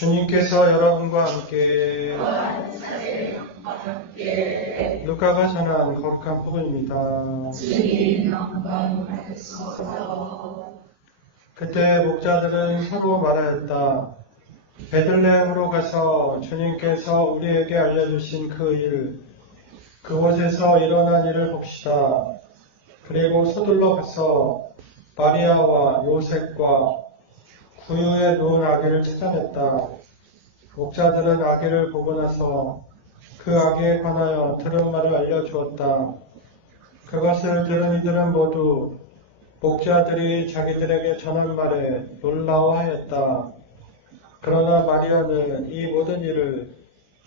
주님께서 여러분과 함께 루카가 전한 거룩한 복음입니다. 주님 영광 받으소서. 그때 목자들은 서로 말하였다. 베들레헴으로 가서 주님께서 우리에게 알려주신 그 일, 그곳에서 일어난 일을 봅시다. 그리고 서둘러 가서 마리아와 요셉과 구유에 누운 아기를 찾아냈다. 목자들은 아기를 보고 나서 그 아기에 관하여 들은 말을 알려주었다. 그것을 들은 이들은 모두 목자들이 자기들에게 전한 말에 놀라워하였다. 그러나 마리아는 이 모든 일을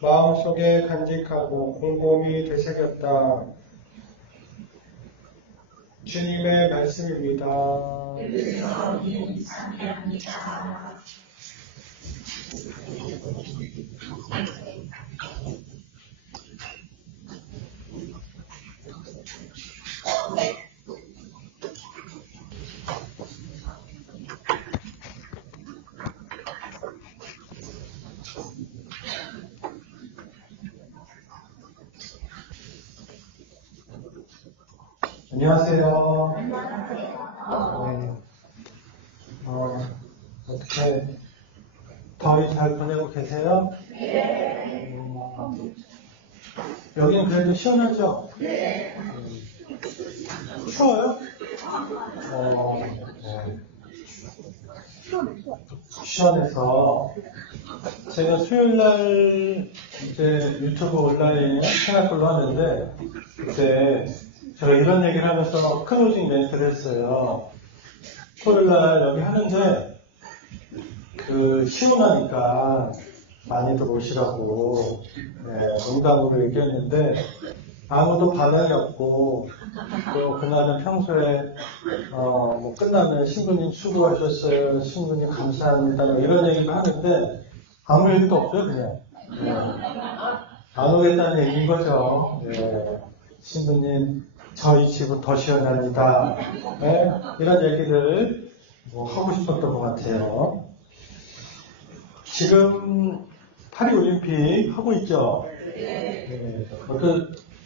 마음속에 간직하고 곰곰이 되새겼다. 주님의 말씀입니다. 그리스도님 찬양합니다. 안녕하세요. 네. 어떻게 더위 잘 보내고 계세요? 네. 여기는 그래도 시원하죠? 네. 추워요? 네. 시원해서 제가 수요일날 이제 유튜브 온라인 생활걸로 하는데 그때 제가 이런 얘기를 하면서 클로징 멘트를 했어요. 토요일날 여기 하는데 시원하니까 많이들 오시라고 농담으로 얘기했는데 아무도 반응이 없고 또 그날은 평소에 뭐 끝나면 신부님 수고하셨어요, 신부님 감사합니다 이런 얘기도 하는데 아무 얘기도 없어요. 그냥 안 오겠다는 얘기인 거죠. 신부님 저희 집은 더 시원합니다. 이런 얘기를 하고 싶었던 것 같아요. 지금 파리올림픽 하고 있죠?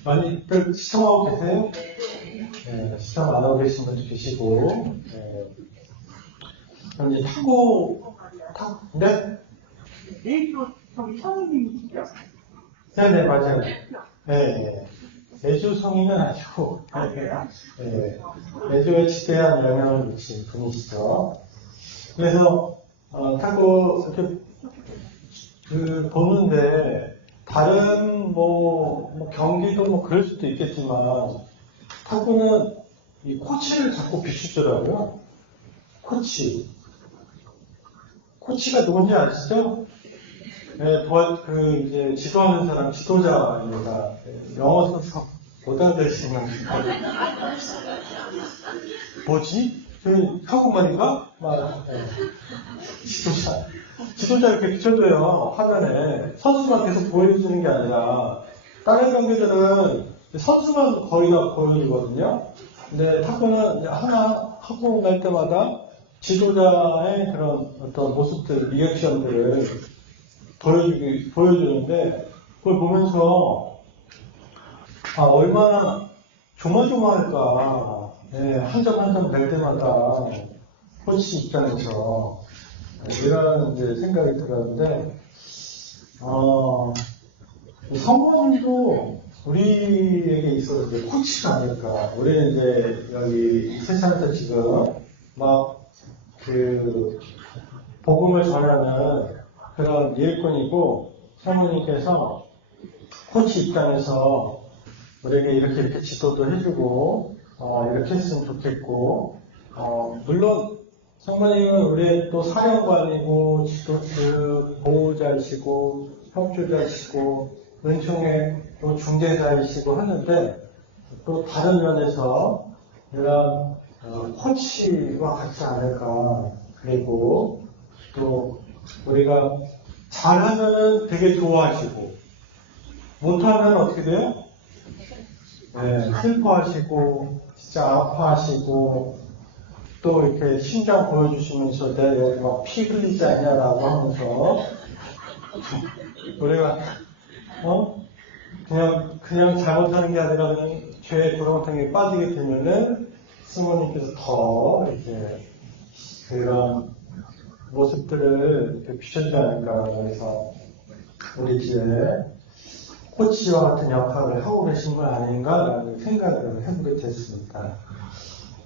많이들 시청하고 계세요? 시청 안 하고 계신 분도 계시고. 이제 네? 내일도 저기 성우님이시죠? 네네, 맞아요. 예주 성인은 아니고, 예주에 지대한 영향을 미친 분이시죠. 그래서, 타고 이렇게, 보는데, 다른 경기도 그럴 수도 있겠지만, 타고는 이 코치를 자꾸 비추더라고요. 코치가 누군지 아시죠? 이제 지도하는 사람, 지도자입니다. 영어 써서 못 알아들으시면 뭐지? 한국말인가? 지도자 이렇게 비춰줘요, 화면에. 선수가 계속 보여주는 게 아니라, 다른 경기들은 선수만 거의 다 보여주거든요. 근데 탁구는 하나 하고 날 때마다 지도자의 그런 어떤 모습들, 리액션들을 보여주는데, 그걸 보면서, 얼마나 조마조마할까. 한 점 한 점 낼 때마다, 코치 입장에서, 이런 이제 생각이 들었는데, 성모님도 우리에게 있어서 이제 코치가 아닐까. 우리는 이제 여기 세상에서 지금, 복음을 전하는 그런 일꾼이고, 사모님께서 코치 입장에서 우리에게 이렇게 지도도 해주고, 이렇게 했으면 좋겠고, 물론, 사모님은 우리의 또 사령관이고, 보호자이시고, 협조자이시고, 은총의 또 중재자이시고 하는데, 또 다른 면에서 이런 코치와 같지 않을까. 그리고 또 우리가 잘하면 되게 좋아하시고 못하면 어떻게 돼요? 슬퍼하시고 진짜 아파하시고 또 이렇게 심장 보여주시면서 내 여기 막 피 흘리지 않냐라고 하면서 우리가, 그냥 잘못하는 게 아니라 그냥 죄의 구렁텅이에 빠지게 되면은 스모님께서 더 이렇게 그런 모습들을 이렇게 비춰주지 않을까. 그래서 우리 집에 코치와 같은 역할을 하고 계신 건 아닌가라는 생각을 해보게 됐습니다.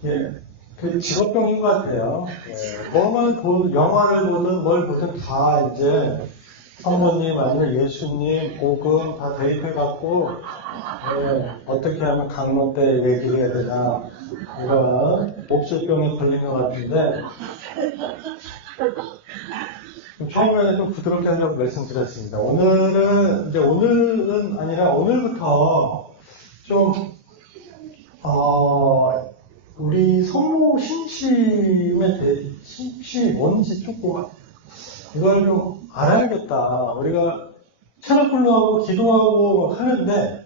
예, 그 직업병인 것 같아요. 예, 뭐만 영화를 보든 뭘 보든 다 이제 성모님 아니면 예수님, 복음 다 대입해갖고 어떻게 하면 강론 때 얘기를 해야 되나 이런 몹쓸병에 걸린 것 같은데 처음에는 좀 부드럽게 하려고 말씀드렸습니다. 오늘은 아니라 오늘부터 좀 우리 성모 신심에 대해 신심이 뭔지 조금 이걸 좀 알아야겠다. 우리가 체력훈련하고 하고 기도하고 막 하는데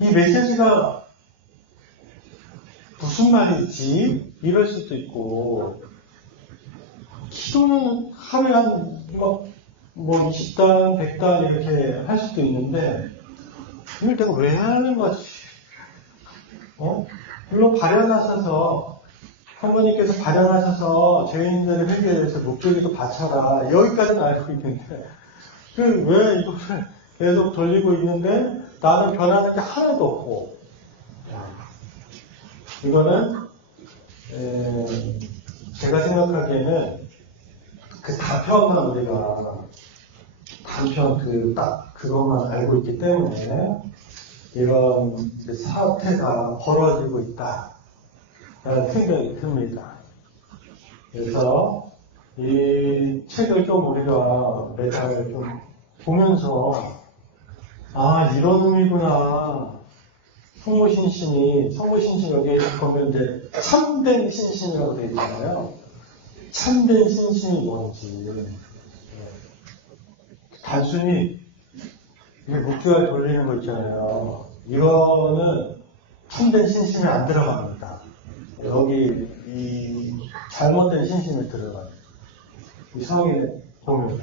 이 메시지가 무슨 말이지? 이럴 수도 있고 기도는 하루에 한 20단, 100단 이렇게 할 수도 있는데 이걸 내가 왜 하는 거지? 물론 발현하셔서 성모님께서 발현하셔서 죄인들의 회개에 대해서 목소리도 바쳐라 여기까지는 알고 있는데 왜 이거를 계속 돌리고 있는데 나는 변하는 게 하나도 없고 이거는 제가 생각하기에는 그 단편만 우리가 단편 딱 그것만 알고 있기 때문에 이런 사태가 벌어지고 있다 라는 생각이 듭니다. 그래서 이 책을 좀 우리가 매달 좀 보면서 이런 의미구나. 성모신심이 여기에 보면 이제 참된 신심이라고 되어 있잖아요. 참된 신심이 뭔지. 단순히 목표를 돌리는 거 있잖아요. 이거는 참된 신심이 안 들어갑니다. 여기 이 잘못된 신심이 들어가요. 이 성에 보면.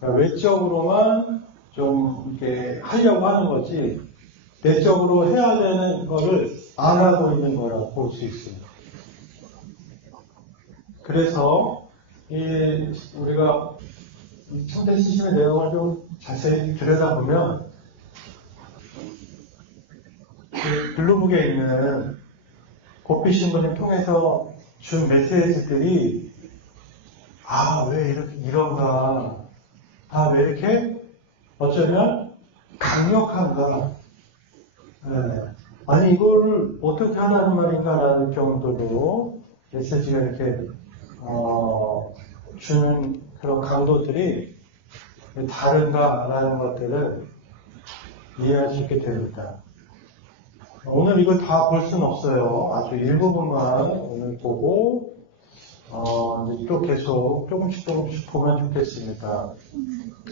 그러니까 외적으로만 좀 이렇게 하려고 하는 거지, 내적으로 해야 되는 거를 안 하고 있는 거라고 볼 수 있습니다. 그래서 우리가 이 참된 신심의 내용을 좀 자세히 들여다보면 그 블루북에 있는 고피 신문을 통해서 준 메시지들이 왜 이렇게 이런가, 왜 이렇게 어쩌면 강력한가, 아니 이거를 어떻게 하라는 말인가라는 정도로 메시지가 이렇게 주는 그런 강도들이 다른가라는 것들을 이해할 수 있게 됩니다. 오늘 이걸 다 볼 수는 없어요. 아주 일부분만 오늘 보고 이제 또 계속 조금씩 보면 좋겠습니다.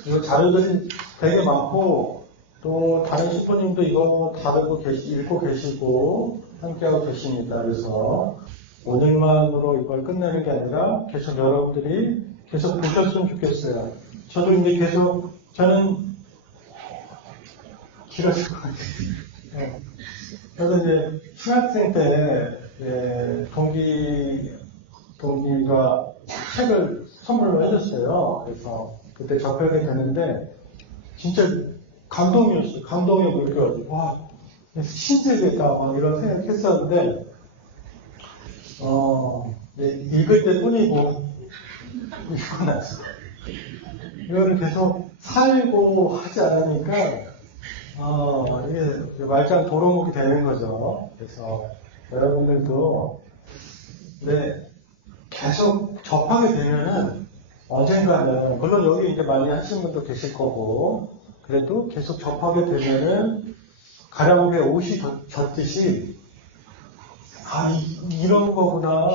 이 자료들이 되게 많고 또 다른 슈퍼님도 이거 다 읽고 계시고 함께하고 계십니다. 그래서 오늘만으로 이걸 끝내는 게 아니라 계속 여러분들이 계속 보셨으면 좋겠어요. 저도 이제 저는 길어질 것 같아요. 저도 이제 중학생 때 동기가 책을 선물로 해줬어요. 그래서 그때 접하게 됐는데 진짜 감동이었어요. 감동이고 이렇게 신세계다 이런 생각했었는데 읽을 때 뿐이고 읽고 나서 이거를 계속 살고 하지 않으니까 이게 말짱 도루묵이 되는 거죠. 그래서 여러분들도 계속 접하게 되면은 언젠가는, 물론 여기 이제 많이 하시는 분도 계실 거고, 그래도 계속 접하게 되면은 가라목에 옷이 젖듯이 이런 거구나.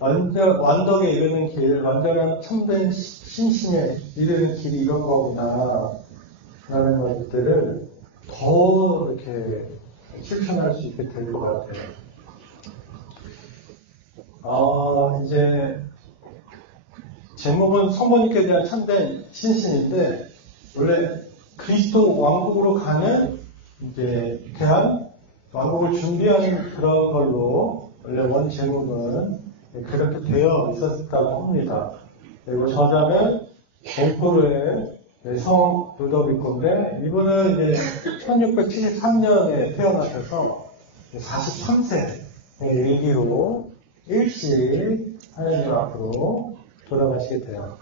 완덕에 이르는 길, 완전한 참된 신심에 이르는 길이 이런 거구나 라는 것들을 더 이렇게 실천할 수 있게 될 것 같아요. 이제 제목은 성모님께 대한 참된 신신인데, 원래 그리스도 왕국으로 가는, 대한 왕국을 준비하는 그런 걸로, 원래 원 제목은 그렇게 되어 있었다고 합니다. 그리고 저자는 몽포르의 성 루도비코인데, 이분은 이제 1673년에 태어나셔서 43세 일기로 일시 하나님 앞으로 돌아가시게 돼요.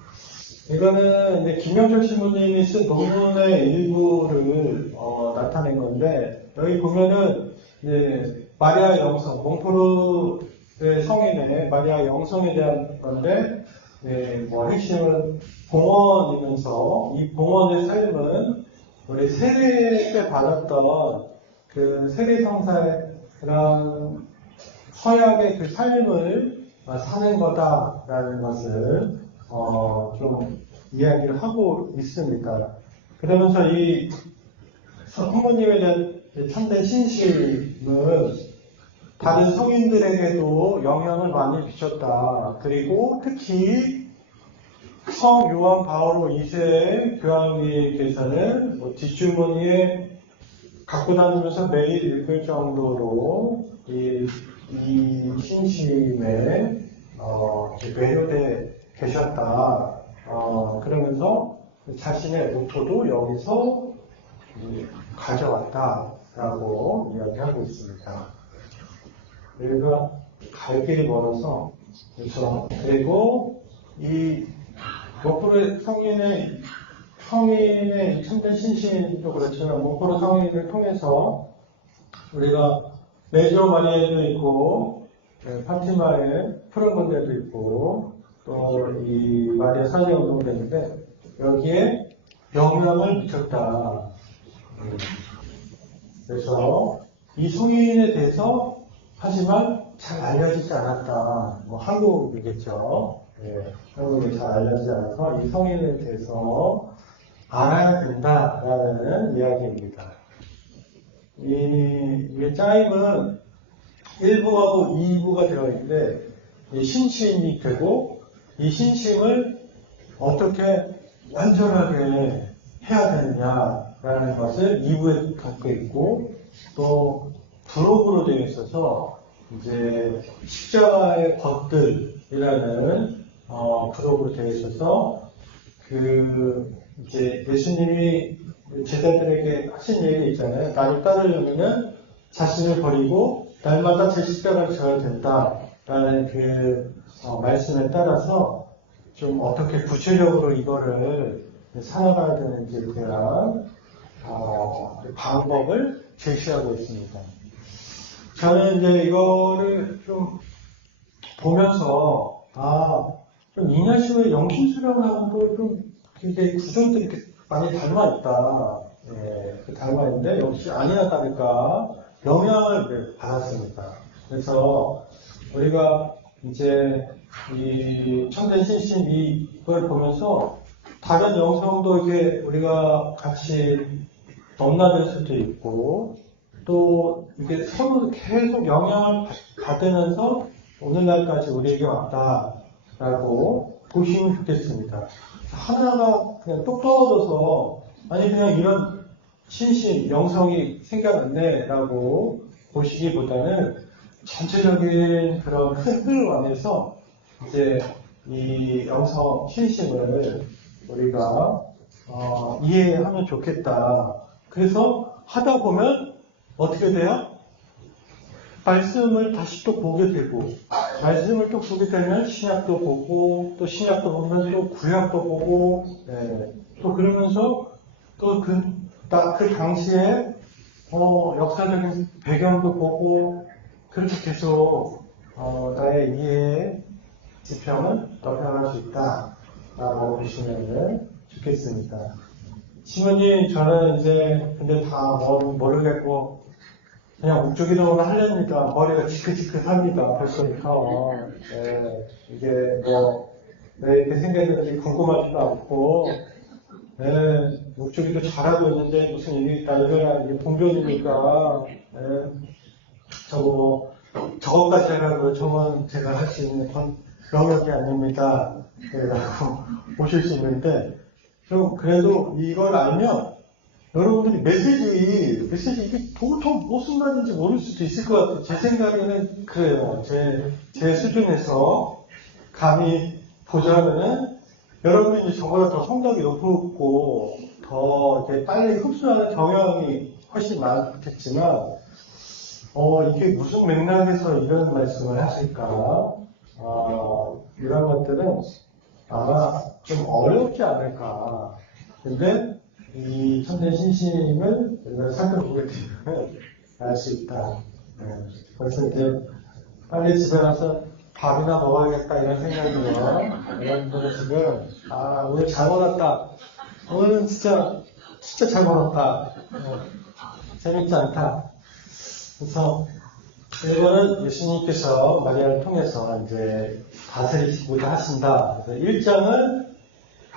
이거는 이제 김영철 신부님이 쓴 논문의 일부를 나타낸 건데, 여기 보면은 이제 마리아 영성, 몽포르의 성인의 마리아 영성에 대한 건데, 핵심은 봉헌이면서 이 봉헌의 삶은 우리 세례 때 받았던 그 세례성사랑 서약의 그 삶을 사는 거다라는 것을 좀 이야기를 하고 있습니다. 그러면서 이 성모님에 대한 참된 신심은 다른 성인들에게도 영향을 많이 미쳤다. 그리고 특히 성 요한 바오로 2세 교황님께서는 뒷주머니에 갖고 다니면서 매일 읽을 정도로 이 신심에 매료돼 계셨다. 그러면서 자신의 모토도 여기서 가져왔다라고 이야기하고 있습니다. 여기가 갈 길이 멀어서, 그래서, 그리고 이 몽포르 성인의 참된 신심도 그렇지만, 몽포르 성인을 통해서 우리가 레지오 마리아에도 있고, 파티마의 푸른 건데도 있고, 또 이 마리아 사제 운동도 있는데, 여기에 영향을 미쳤다. 그래서 이 성인에 대해서 하지만 잘 알려지지 않았다. 한국이겠죠. 한국에 잘 알려지지 않아서 이 성인에 대해서 알아야 된다라는 이야기입니다. 이게 짜임은 1부하고 2부가 들어있는데, 신심이 되고, 이 신심을 어떻게 완전하게 해야 되느냐라는 것을 2부에 갖고 있고, 또 부록으로 되어 있어서 이제 십자가의 것들이라는 부록으로 되어 있어서 이제 예수님이 제자들에게 하신 얘기 있잖아요. 나를 따르려면 자신을 버리고 날마다 제 십자가를 져야 된다라는 그 말씀에 따라서 좀 어떻게 구체적으로 이거를 살아가야 되는지에 대한 방법을 제시하고 있습니다. 저는 이제 이거를 좀 보면서, 좀 이냐시오의 영신수령하고 좀 굉장히 구조들이 많이 닮아있다. 닮아있는데, 역시 아니나 다를까 영향을 받았습니다. 그래서 우리가 이제 이 참된 신심 이걸 보면서 다른 영성도 이렇게 우리가 같이 넘나들 수도 있고, 또 이게 서로 계속 영향을 받으면서 오늘날까지 우리에게 왔다라고 보시면 좋겠습니다. 하나가 그냥 똑 떨어져서, 아니 그냥 이런 신심, 영성이 생겨났네라고 보시기보다는 전체적인 그런 큰 흐름 안에서 이제 이 영성, 신심을 우리가 이해하면 좋겠다. 그래서 하다 보면 어떻게 돼요? 말씀을 다시 또 보게 되고, 말씀을 또 보게 되면 신약도 보고, 또 신약도 보면 또 구약도 보고, 또 그러면서 또 그 당시에 역사적인 배경도 보고, 그렇게 계속 나의 이해의 지평을 넓혀갈 수 있다라고 보시면 좋겠습니다. 신부님, 저는 이제 근데 다 모르겠고 그냥 목조기도만 하려니까 머리가 지긋지긋합니다. 벌써부터. 이게 왜 이렇게 생겼는지 궁금하지도 않고, 목조기도 잘하고 있는데 무슨 일이 있다 이거야. 이게 봉변이니까. 저것까지 해가지고 저건 제가 할 수 있는 건 영역이 아닙니다. 라고 보실 수 있는데, 좀 그래도 이걸 알면 여러분들이 메시지 이게 도통 무슨 말인지 모를 수도 있을 것 같아요. 제 생각에는 그래요. 제 수준에서 감히 보자면은 여러분이 이제 저보다 더 성적이 높고 더 이렇게 빨리 흡수하는 경향이 훨씬 많겠지만, 이게 무슨 맥락에서 이런 말씀을 하실까? 이런 것들은 아마 좀 어렵지 않을까. 근데 이 천대 신심을 우리가 살펴보게 되면 알 수 있다. 그래서 이제 빨리 집에 가서 밥이나 먹어야겠다 이런 생각이 들어요. 여러분들은 지금 오늘 잘 먹었다. 오늘은 진짜 잘 먹었다. 재밌지 않다. 그래서 이거는 예수님께서 마리아를 통해서 이제 다스리시고자 하신다. 그래서 1장은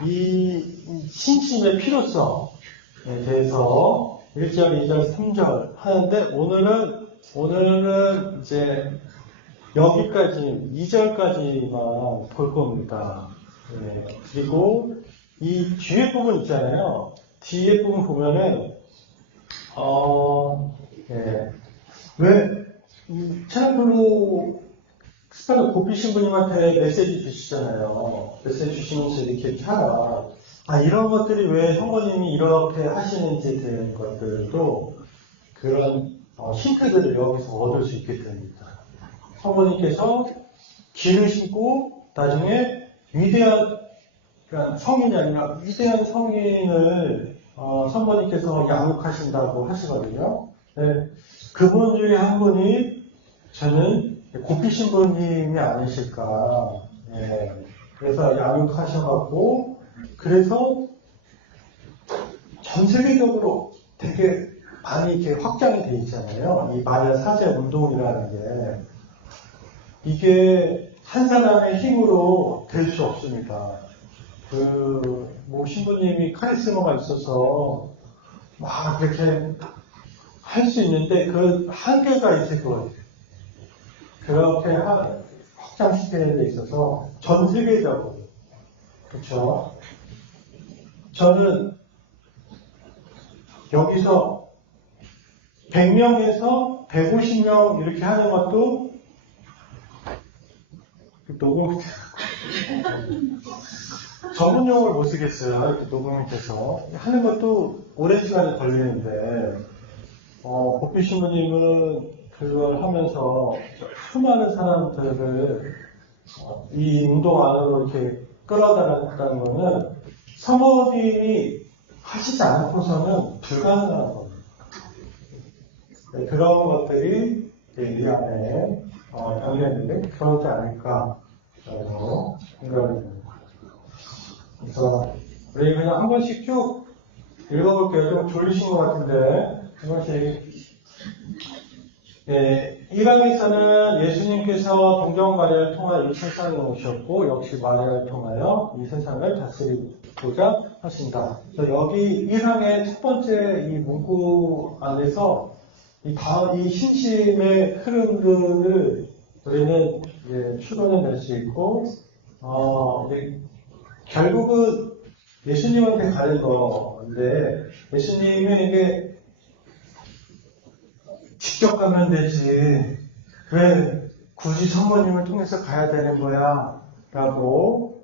이 신심의 필요성에 대해서 1절, 2절, 3절 하는데 오늘은 이제 여기까지 2절까지만 볼 겁니다. 그리고 이 뒤에 부분 있잖아요. 뒤에 부분 보면은 왜 채널별로 스타를 곱비신 분님한테 메시지 주시잖아요. 메시지 주시면서 이렇게 하라. 이런 것들이 왜 성모님이 이렇게 하시는지에 대한 것들도 그런 힌트들을 여기서 얻을 수 있게 됩니다. 성모님께서 기르시고 나중에 위대한 그러니까 성인이 아니라 위대한 성인을 성모님께서 양육하신다고 하시거든요. 네, 그분 중에 한 분이 저는 곱비신 분님이 아니실까. 그래서 양육하셔갖고 그래서 전 세계적으로 되게 많이 이렇게 확장이 돼 있잖아요. 이 마리아 사제 운동이라는 게 이게 한 사람의 힘으로 될 수 없습니다. 신부님이 카리스마가 있어서 막 그렇게 할 수 있는데 그 한계가 있을 것 같아요. 그렇게 확장시키는 데 있어서 전 세계적으로 그렇죠. 저는 여기서 100명에서 150명 이렇게 하는 것도 녹음 전문용어를 못 쓰겠어요. 이렇게 녹음이 돼서 하는 것도 오랜 시간이 걸리는데 복비 신부님은 그걸 하면서 수많은 사람들을 이 운동 안으로 이렇게 끌어다녔다는 것은 성모님이 하시지 않고서는 불가능한 겁니다. 그런 것들이 이 안에 담겨있는데 그러지 않을까라고 생각이 듭니다. 그래서 우리 그냥 한 번씩 쭉 읽어볼게요. 좀 졸리신 것 같은데 한 번씩. 1강에서는 예수님께서 동정 마리아를 통하여 이 세상에 오셨고 역시 마리아를 통하여 이 세상을 다스리고자 하신다. 그래서 여기 1강의 첫 번째 이 문구 안에서 이 신심의 흐름들을 우리는 추론해낼 수 있고 결국은 예수님한테 가는 건데 예수님은 이게 직접 가면 되지 왜 굳이 성모님을 통해서 가야 되는 거야 라고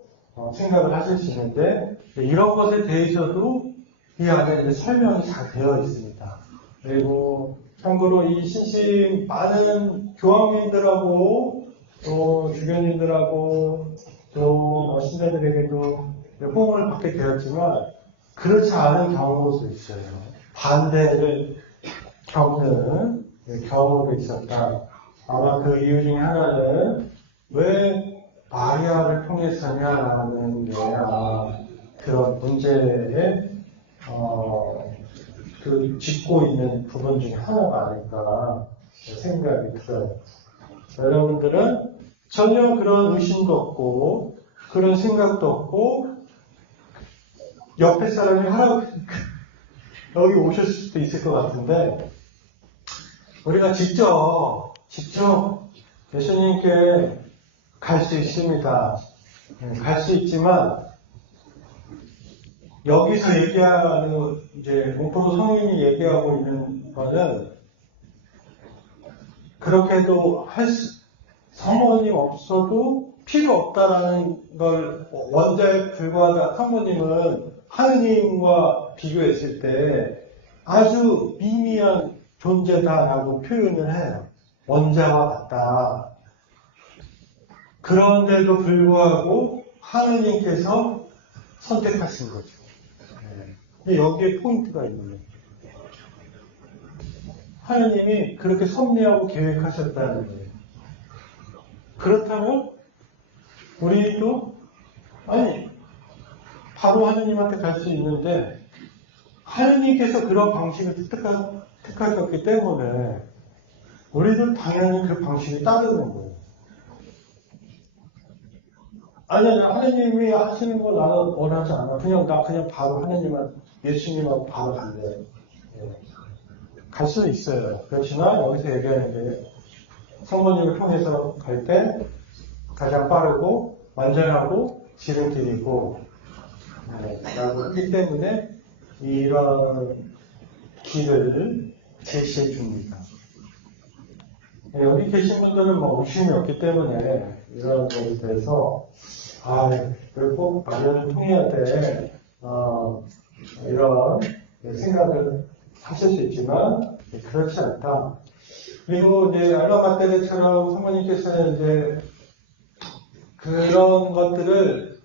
생각을 하실 수 있는데 이런 것에 대해서도 이 안에 이제 설명이 잘 되어 있습니다. 그리고 참고로 이 신심 많은 교황님들하고 또 주변인들하고 또 신자들에게도 호응을 받게 되었지만 그렇지 않은 경우도 있어요. 반대를 겪는 경우도 있었다. 아마 그 이유 중에 하나는 왜 마리아를 통해서냐라는 게 아마 그런 문제에 짚고 있는 부분 중에 하나가 아닐까 생각이 들어요. 여러분들은 전혀 그런 의심도 없고 그런 생각도 없고 옆에 사람이 하라고 여기 오셨을 수도 있을 것 같은데 우리가 직접 예수님께 갈 수 있습니다. 갈 수 있지만 여기서 얘기하는 이제 공포도 성인이 얘기하고 있는 거는 그렇게도 성모님 없어도 필요 없다라는 걸 원자에 불과하다. 성모님은 하느님과 비교했을 때 아주 미미한 존재다라고 표현을 해요. 원자와 같다. 그런데도 불구하고 하느님께서 선택하신 거죠. 여기에 포인트가 있는 거예요. 하느님이 그렇게 섭리하고 계획하셨다는 거예요. 그렇다면 우리도 바로 하느님한테 갈 수 있는데 하느님께서 그런 방식을 택하셨기 때문에 우리도 당연히 그 방식을 따르는 거예요. 하느님이 하시는 거 나는 원하지 않아. 나 그냥 바로 예수님하고 바로 갈래. 갈 수도 있어요. 그렇지만 여기서 얘기하는 게 성모님을 통해서 갈 때 가장 빠르고 완전하고 지름길이고 라고 하기 때문에 이런 길을 제시해 줍니다. 여기 계신 분들은 의심이 없기 때문에 이런 것에 대해서 꼭 마련을 통해야 돼 이런 생각을 하실 수 있지만 그렇지 않다. 그리고 이제 알라마테레처럼 성모님께서는 이제 그런 것들을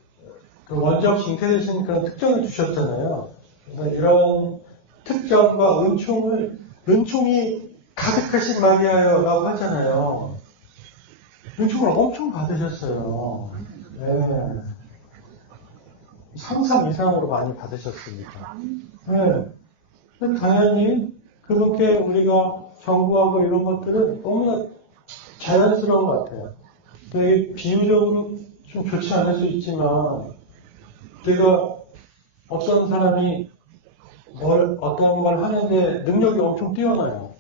그 원적 징태되신 그런 특정을 주셨잖아요. 그러니까 이런 특정과 은총이 가득하신 마리아여라고 하잖아요. 은총을 엄청 받으셨어요. 네. 상상 이상으로 많이 받으셨습니다. 네. 당연히 그렇게 우리가 경고하고 이런 것들은 너무나 자연스러운 것 같아요. 되게 비유적으로 좀 좋지 않을 수 있지만 우리가 어떤 사람이 어떤 걸 하는데 능력이 엄청 뛰어나요.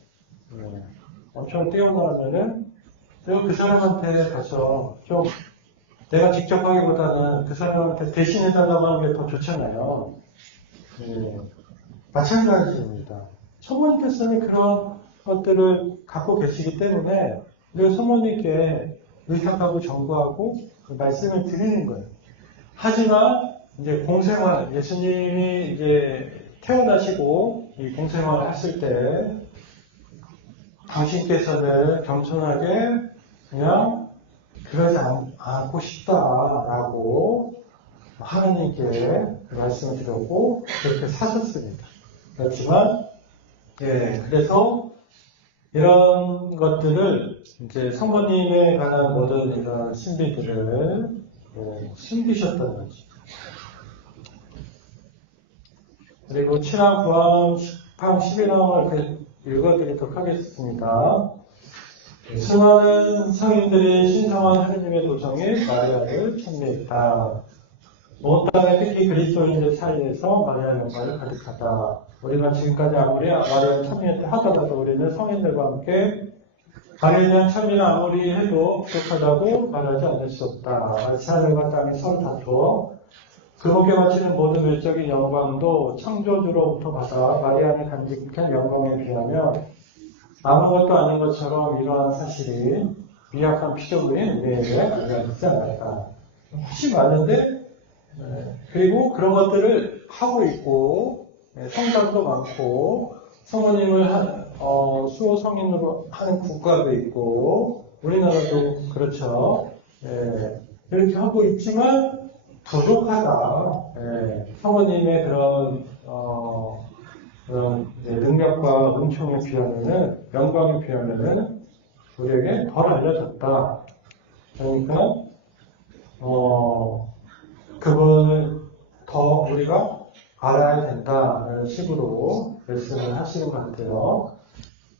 엄청 뛰어나면은 내가 그 사람한테 가서 좀 내가 직접 하기보다는 그 사람한테 대신해달라고 하는 게 더 좋잖아요. 마찬가지입니다. 성모님께서는 그런 것들을 갖고 계시기 때문에 우리가 성모님께 의탁하고 전구하고 그 말씀을 드리는 거예요. 하지만 이제 공생활, 예수님이 이제 태어나시고 이 공생활을 하실 때 당신께서는 겸손하게 그냥 그러지 않고 싶다라고 하나님께 말씀을 드렸고 그렇게 사셨습니다. 그렇지만 그래서 이런 것들을 이제 성모님에 관한 모든 이런 신비들을 숨기셨던 거죠. 그리고 친한 구항 11항을 이렇게 읽어드리도록 하겠습니다. 수많은 성인들이 신성한 하느님의 도성에 마리아를 찬미했다. 온 땅에 특히 그리스도인들 사이에서 마리아의 영광이 가득하다. 우리가 지금까지 아무리 마리아를 찬미했다 하더라도 우리는 성인들과 함께 마리아에 대한 찬미를 아무리 해도 부족하다고 말하지 않을 수 없다. 마치 하늘과 땅이 서로 다투어 그분께 바치는 모든 외적인 영광도 창조주로부터 받아 마리아의 간직한 영광에 비하면 아무것도 아닌 것처럼 이러한 사실이 미약한 피조물인 우리에게 알려지지 않았다. 훨씬 많은데 그리고 그런 것들을 하고 있고 성당도 많고 성모님을 수호 성인으로 하는 국가도 있고 우리나라도 그렇죠. 이렇게 하고 있지만 부족하다. 성모님의 그런 능력과 은총에 비하면은 영광에 비하면은 우리에게 덜 알려졌다. 그러니까 그분을 더 우리가 알아야 된다는 식으로 말씀을 하시는 것 같아요.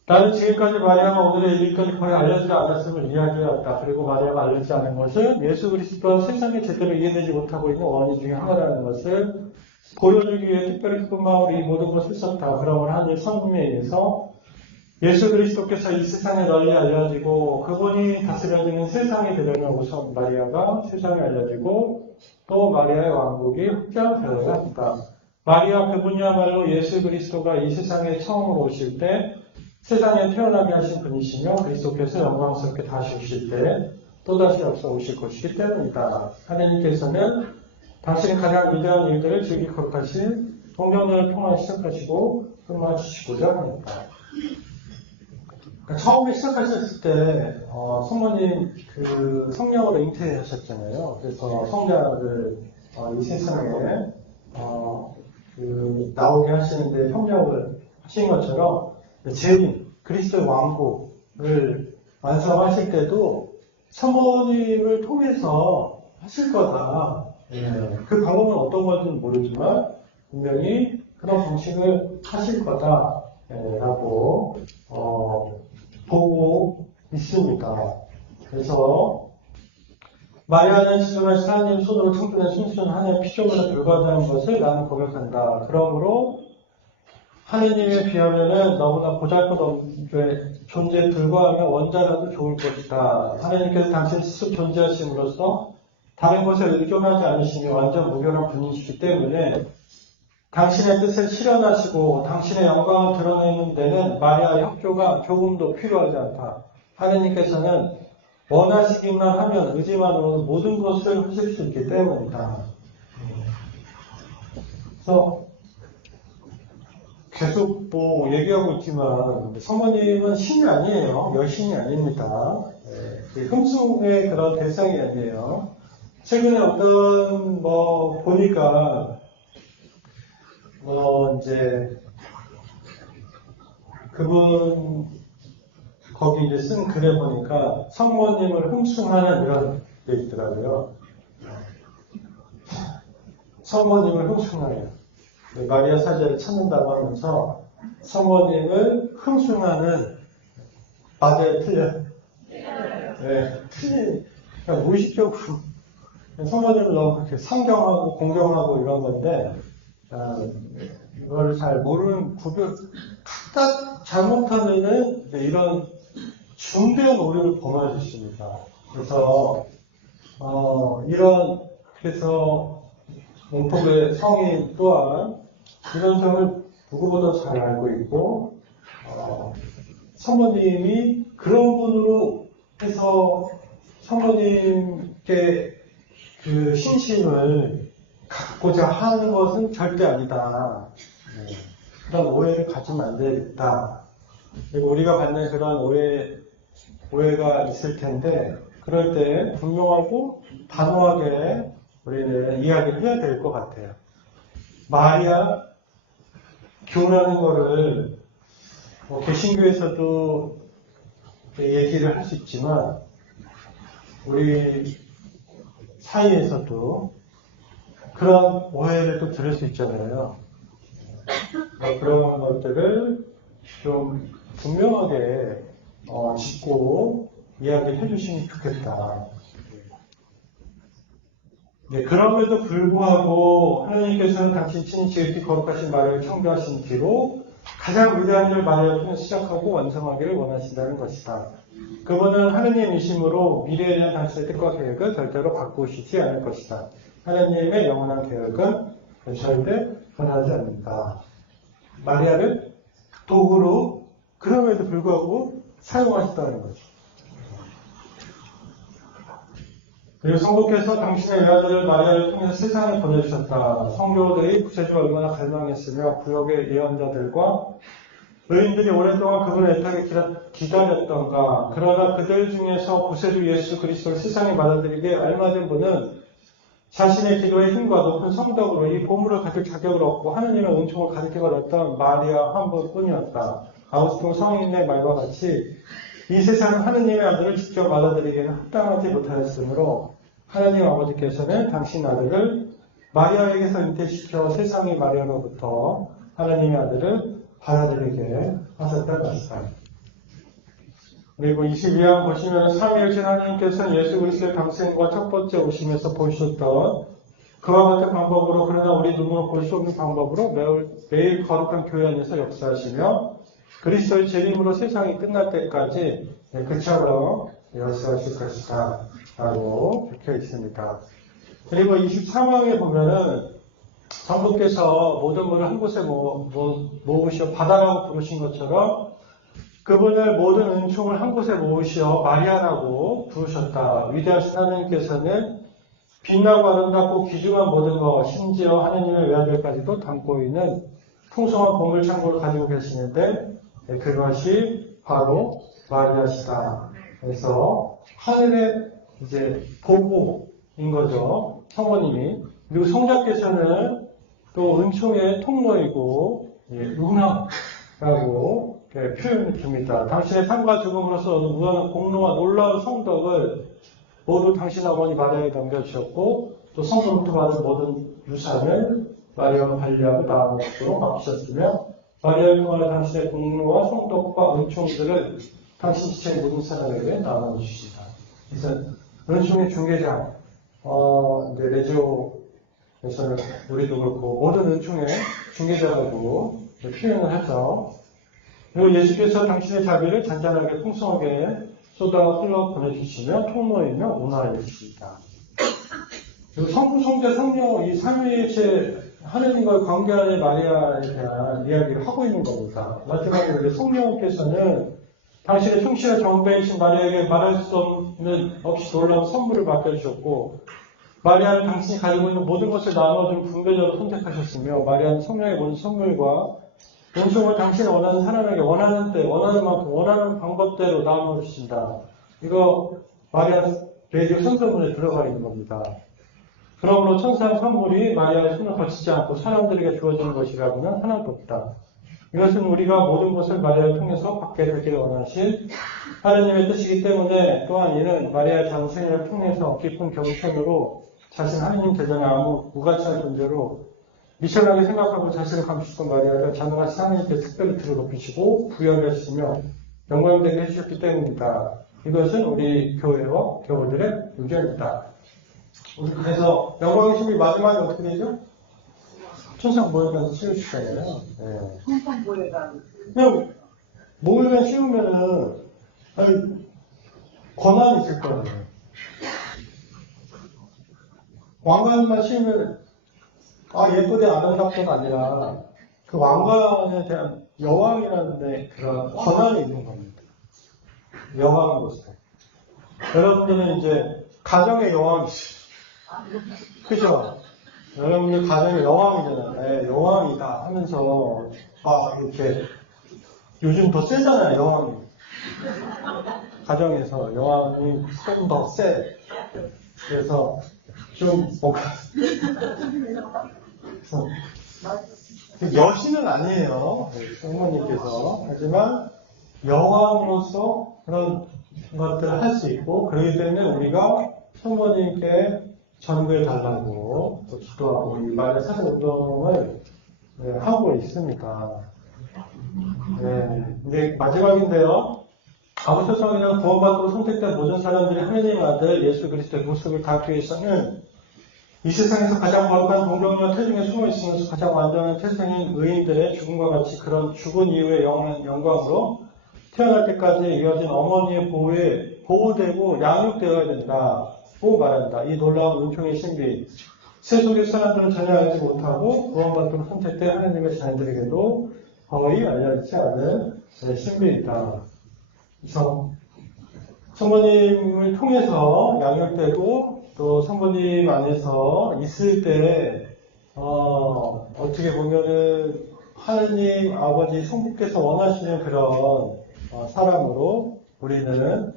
나는 지금까지 마리아가 오늘의 일일까지 거의 알려지지 않았음을 이야기해왔다. 그리고 마리아가 알려지지 않은 것은 예수 그리스도와 세상에 제대로 이해되지 못하고 있는 원인 중에 하나라는 것을 보여주기 위해 특별히 기쁜 마음으로 이 모든 것을 썼다. 그러므로 하나님 성품에 의해서 예수 그리스도께서 이 세상에 널리 알려지고 그분이 다스려지는 세상에 들여놓고서 마리아가 세상에 알려지고 또 마리아의 왕국이 확장되어야 합니다. 마리아 그분이야말로 예수 그리스도가 이 세상에 처음 오실 때 세상에 태어나게 하신 분이시며 그리스도께서 영광스럽게 다시 오실 때 또다시 앞서 오실 것이기 때문이다. 하나님께서는 당신의 가장 위대한 일들을 즐기 거룩하신 동정을 통해 시작하시고 끝마치시고자 합니다. 그러니까 처음에 시작하셨을 때 성모님 그 성령으로 잉태하셨잖아요. 그래서 성자를 이 세상에 나오게 하시는데 협력을 하신 것처럼 재림, 그리스도의 왕국을 완성하실 때도 성모님을 통해서 하실 거다. 그 방법은 어떤 건지는 모르지만 분명히 그런 방식을 하실 거다. 라고 보고 있습니다. 그래서 마리아는 지금까지 하나님 손으로 창조된 순수한 하나님의 피조물에 불과하다는 것을 나는 고백한다. 그러므로 하느님에 비하면은 너무나 보잘것없는 존재에 불과하며 원자라도 좋을 것이다. 하느님께서 당신 스스로 존재하심으로써 다른 것에 의존하지 않으시며 완전 무결한 분이시기 때문에 당신의 뜻을 실현하시고 당신의 영광을 드러내는 데는 마리아의 협조가 조금도 필요하지 않다. 하느님께서는 원하시기만 하면 의지만으로 모든 것을 하실 수 있기 때문이다. 그래서 계속 얘기하고 있지만 성모님은 신이 아니에요. 여신이 아닙니다. 흠숭의 그런 대상이 아니에요. 최근에 어떤 보니까 이제 그분 거기 이제 쓴 글에 보니까 성모님을 흠숭하는 이런 게 있더라고요. 성모님을 흠숭하는 마리아 사제를 찾는다고 하면서 성모님을 흠숭하는 맞아요, 틀려요? 네, 틀린 그러니까 무의식적으로 성모님을 너무 그렇게 상경하고 공경하고 이런 건데 이걸 잘 모르는 갖다 잘못하면은 이런 중대한 오류를 범할 수 있습니다. 그래서 그래서 문법의 성인 또한 이런 점을 누구보다 잘 알고 있고 성모님이 그런 분으로 해서 성모님께 그 신심을 갖고자 하는 것은 절대 아니다. 그런 오해를 가지면 안 되겠다. 그리고 우리가 받는 그런 오해가 있을 텐데 그럴 때 분명하고 단호하게 우리는 이야기를 해야 될 것 같아요. 마리아 교라는 거를 개신교에서도 얘기를 할 수 있지만 우리 사이에서도 그런 오해를 또 들을 수 있잖아요. 그런 것들을 좀 분명하게 짚고 이야기해 주시면 좋겠다. 네, 그럼에도 불구하고 하나님께서는 당신 친히 지극히 거룩하신 마리아를 창조하신 뒤로 가장 위대한 일을 마리아를 통해 시작하고 완성하기를 원하신다는 것이다. 그분은 하느님이심으로 미래에 대한 당신의 뜻과 계획을 절대로 바꾸시지 않을 것이다. 하느님의 영원한 계획은 절대 변하지 않는다. 마리아를 도구로 그럼에도 불구하고 사용하셨다는 거죠. 그리고 성부께서 당신의 외아들을 마리아를 통해서 세상에 보내주셨다. 성교들이 구세주가 얼마나 갈망했으며 구역의 예언자들과 의인들이 오랫동안 그분의 애타게 기다렸던가. 그러나 그들 중에서 구세주 예수 그리스도를 세상에 받아들이게 알맞은 분은 자신의 기도의 힘과 높은 성덕으로 이 보물을 가질 자격을 얻고 하느님의 은총을 가득히 받았던 마리아 한 분뿐이었다. 아우스통 성인의 말과 같이 이 세상은 하느님의 아들을 직접 받아들이기에는 합당하지 못하였으므로 하느님 아버지께서는 당신 아들을 마리아에게서 잉태시켜 세상의 마리아로부터 하느님의 아들을 받아들이게 하셨다는 것이다. 그리고 22장 보시면 삼위일신 하나님께서는 예수 그리스도의 당생과 첫 번째 오심에서 보셨던 그와 같은 방법으로 그러나 우리 눈으로 볼 수 없는 방법으로 매일 거룩한 교회 안에서 역사하시며 그리스도의 재림으로 세상이 끝날 때까지 그처럼 역사하실 것이다 라고 적혀 있습니다. 그리고 23항에 보면은 성부께서 모든 분을 한 곳에 모으시어 바다라고 부르신 것처럼 그분을 모든 은총을 한 곳에 모으시어 마리아라고 부르셨다. 위대하신 하나님께서는 빛나고 아름답고 귀중한 모든 것, 심지어 하나님의 외아들까지도 담고 있는 풍성한 보물창고를 가지고 계시는데 그것이 바로 마리아시다. 그래서 하늘의 이제 보고인 거죠. 성모님이. 그리고 성자께서는 또 은총의 통로이고 은하라고 표현을 줍니다. 당신의 삶과 죽음으로써 무한한 공로와 놀라운 성덕을 모두 당신 어머니 마리아에 넘겨주셨고 또 성도부터 받은 모든 유산을 마리아가 관리하고 나아가도록 맡기셨으며 마리아를 통하여 당신의 공로와 성덕과 은총들을 당신 지체의 모든 사람에게 나눠주시다. 그래서 은총의 중개자 이제 레지오에서는 우리도 그렇고 모든 은총의 중개자라고 표현을 하죠. 그리고 예수께서 당신의 자비를 잔잔하게 풍성하게 쏟아 흘러 보내주시며 통로이며 운하여주시다. 그리고 성부, 성자, 성령 이 삼위일체 하느님과의 관계 안에 마리아에 대한 이야기를 하고 있는 겁니다. 마지막에 성령께서는 당신의 충실한 정배이신 마리아에게 말할 수 없는 없이 놀라운 선물을 맡겨주셨고 마리아는 당신이 가지고 있는 모든 것을 나눠준 분배자로 선택하셨으며 마리아는 성령의 모든 선물과 은총을 당신이 원하는 사람에게 원하는 때, 원하는 만큼, 원하는 방법대로 나눠 주신다. 이거 마리아 레지오 선서문에 들어가 있는 겁니다. 그러므로 천상 선물이 마리아의 손을 거치지 않고 사람들에게 주어지는 것이라고는 하나도 없다. 이것은 우리가 모든 것을 마리아를 통해서 받게 되기를 원하신 하나님의 뜻이기 때문에 또한 이는 마리아의 장생을 통해서 깊은 경청으로 자신 하나님 대전에 아무 무가치한 존재로 미천하게 생각하고 자신을 감추던 마리아를 자능하신 하나님께 특별히 들어 높이시고 부여하시며 영광되게 해주셨기 때문이다. 이것은 우리 교회와 교우들의 의견이다. 그래서 영광의 신비 마지막에 어떻게 되죠? 천상 모여가서 씌우시잖아요. 네. 천상 모여가 그냥 모여가 씌우면은 권한이 있을 거예요. 왕관만 씌우면 예쁘대 아름답고가 아니라 그 왕관에 대한 여왕이라는 그런 권한이 있는 겁니다. 여왕으로서. 여러분들은 이제 가정의 여왕이시죠. 그죠? 여러분들 가정의 여왕이잖아요. 네, 여왕이다 하면서 이렇게 요즘 더 세잖아요, 여왕이. 가정에서 여왕이 좀 더 세. 그래서 좀 뭔가 여신은 아니에요, 성모님께서. 하지만 여왕으로서 그런 것들을 할 수 있고, 그렇기 때문에 우리가 성모님께 전구해 달라고 또 기도하고 이 말의 사랑 운동을 하고 있습니다. 근데 마지막인데요. 아무 세상이나 구원받고 선택된 모든 사람들이 하느님의 아들 예수 그리스도의 모습을 닮기 위해서는 이 세상에서 가장 거룩한 동정과 태중에 숨어 있으면서 가장 완전한 태생인 의인들의 죽음과 같이 그런 죽은 이후의 영광으로 태어날 때까지 이어진 어머니의 보호에 보호되고 양육되어야 된다고 말한다. 이 놀라운 은총의 신비. 세속의 사람들은 전혀 알지 못하고 구원받도록 선택된 하나님의 자녀들에게도 거의 알려지지 않은 신비이다. 그래서 성모님을 통해서 양육되고 또 성모님 안에서 있을 때 어떻게 보면은 하느님 아버지 성부께서 원하시는 그런 사람으로 우리는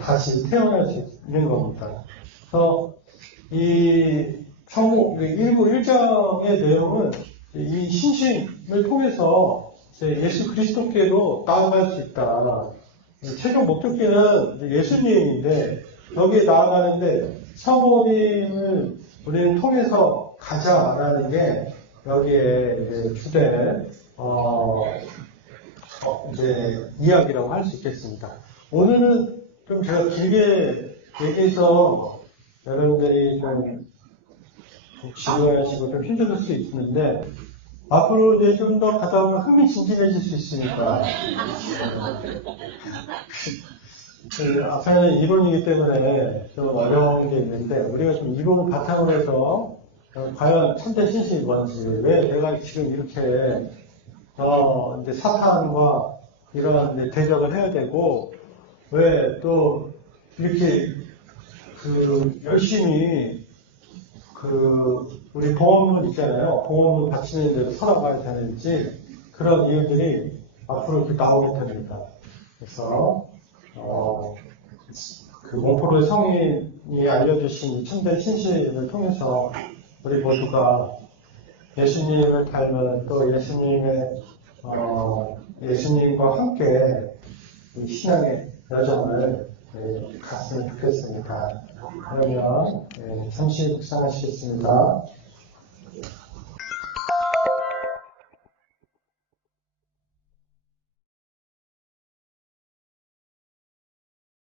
다시 태어날 수 있는 겁니다. 그래서 이 성모 1부 1장의 내용은 이 신심을 통해서 예수 그리스도께로 나아갈 수 있다. 최종 목적지는 예수님인데 여기에 나아가는데 성모님을 우리는 통해서 가자라는 게 여기에 주된 이제 이야기라고 할 수 있겠습니다. 오늘은 좀 제가 길게 얘기해서 여러분들이 좀 지루하시고 좀 힘들 수 있는데 앞으로 이제 좀 더 가다 보면 흥미진진해질 수 있으니까. 앞에는 이론이기 때문에 좀 어려운 게 있는데, 우리가 좀 이론을 바탕으로 해서, 과연 참된 신신이 뭔지, 왜 내가 지금 이렇게, 이제 사탄과 이런 이제 대적을 해야 되고, 왜 또 이렇게 열심히 우리 봉헌문 있잖아요. 봉헌문 바치는 데도 살아가야 되는지, 그런 이유들이 앞으로 이렇게 나오게 됩니다. 그래서, 몽포로의 성인이 알려주신 이 참된 신신을 통해서 우리 모두가 예수님을 닮은 또 예수님과 함께 이 신앙의 여정을 갔으면 좋겠습니다. 그러면 잠시 묵상하시겠습니다.